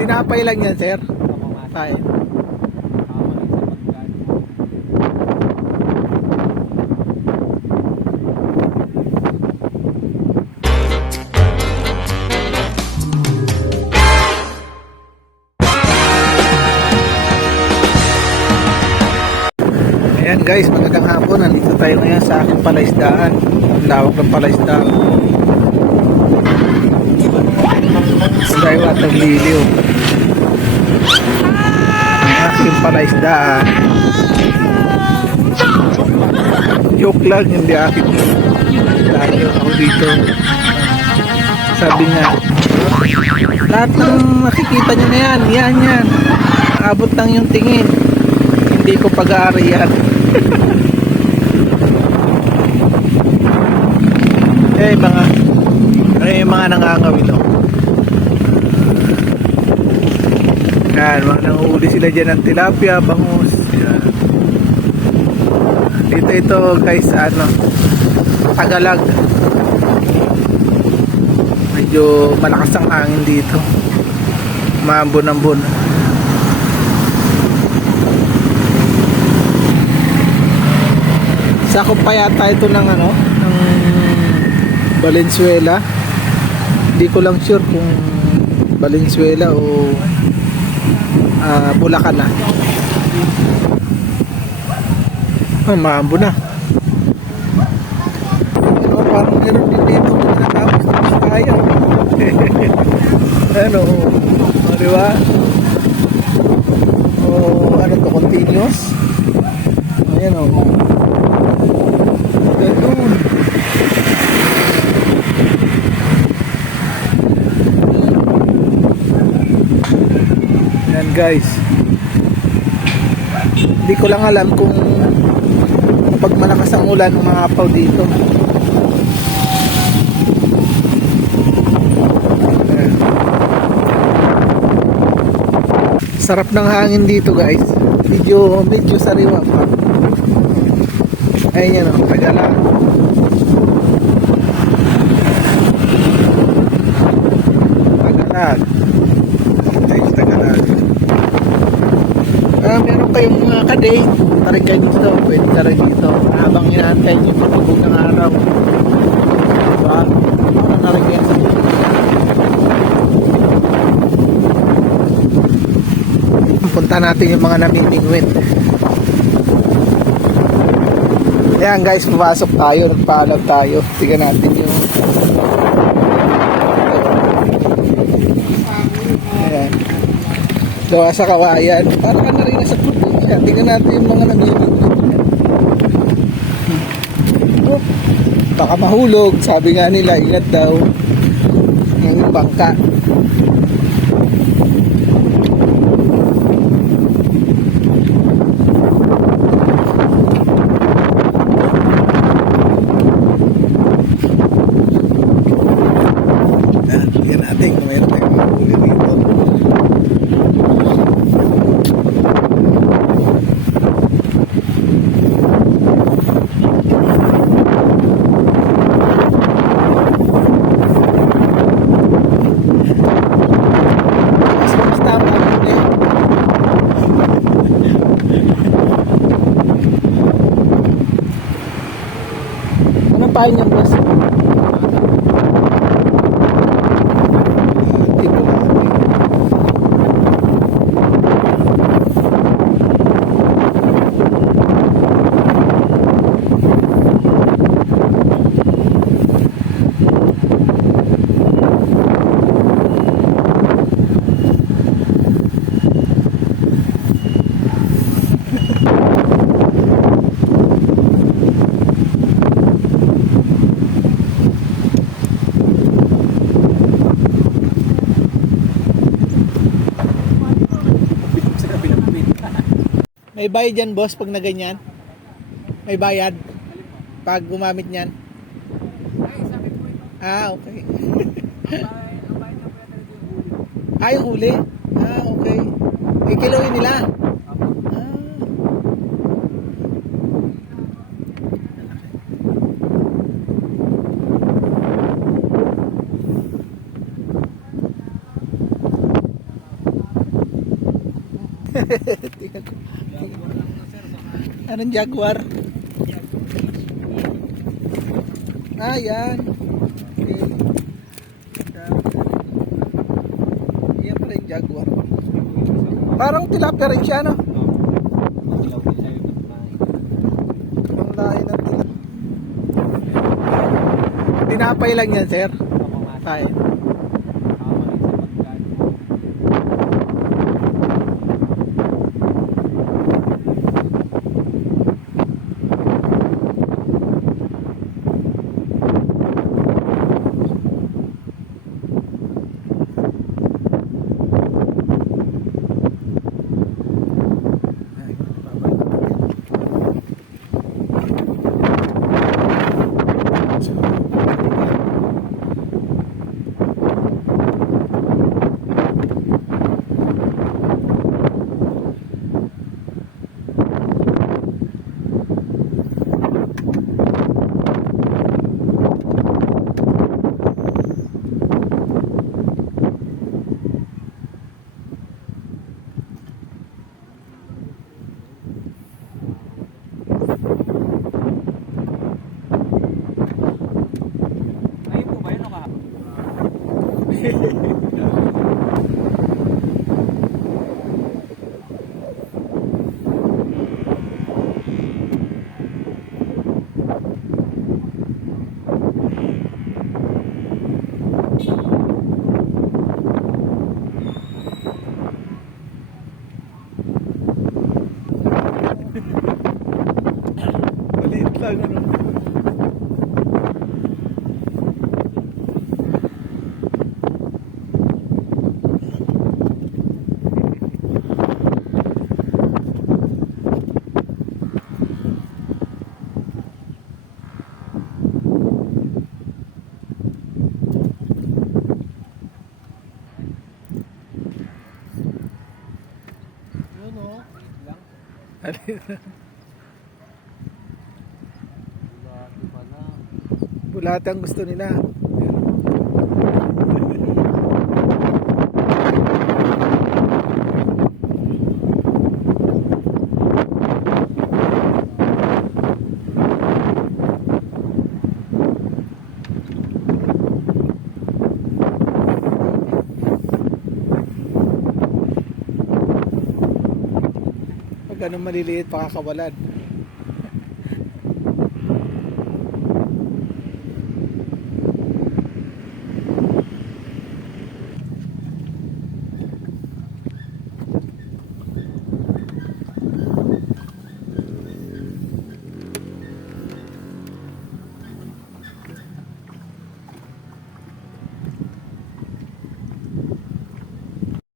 Tinapay lang yan, sir. Fine. Ayan guys, magandang hapon. Nandito tayo ngayon sa aking palaisdaan. Ang lawak ng palaisdaan. Skywater Liliw. Ang aking palaisdaan. Joke lang, hindi akin. Lagi ako dito. Sabi nga, lahat ng nakikita nyo na yan, yan. Abot lang yung tingin. Hindi ko pag-aari yan. mga nangangawin, oh. Yan, mga nanguhuli sila dyan ng tilapia, bangus. Yan. Dito ito guys, Tagalag. Medyo malakas ang hangin dito. Maambon-ambon. Sakop pa yata ito ng ng Valenzuela. Hindi ko lang sure kung Valenzuela o Bulacan na. Maambo na. So, parang meron din dito natapos tayo. Ano, diba? Ano to, continuous? Ayan o. Ganun. Yan guys. Hindi ko lang alam kung pag malakas ang ulan umapaw dito. Ayan. Sarap ng hangin dito guys. Medyo sariwa pa. Ayun yan o, Tagalag. Tagalag. Meron kayong mga ka-date, tarik kayo dito, pwede ka rin dito. Habang inaantay nyo yung patubog ng araw. Diba? Tarik kayo sa dito. Punta natin yung mga namimingwit. Ayan guys, pumasok tayo, nagpaalam tayo. Tignan natin yung ayan, gawa sa kawayan. Para ka na rin nasa probinsya. Tignan natin yung mga namimingwit. Baka mahulog. Sabi nga nila, ingat daw yung bangka. Anong pain yung boss? May bayad yan boss pag na ganyan? May bayad pag gumamit niyan? Okay. Yung huli? Okay. Kikiluhin nila? Tingnan ko. Anong Jaguar? Ah, yan. Okay. Yan pala yung Jaguar. Parang tilapia rin siya, no? Ang lahi ng tilapia. Tinapay lang yan, sir. Kain. Ayun po ba yun o ka? Maliit lang, ano? Yun o. Lang. Bulati pala. Bulate ang gusto nila. Pag ganun maliliit, pakakawalan.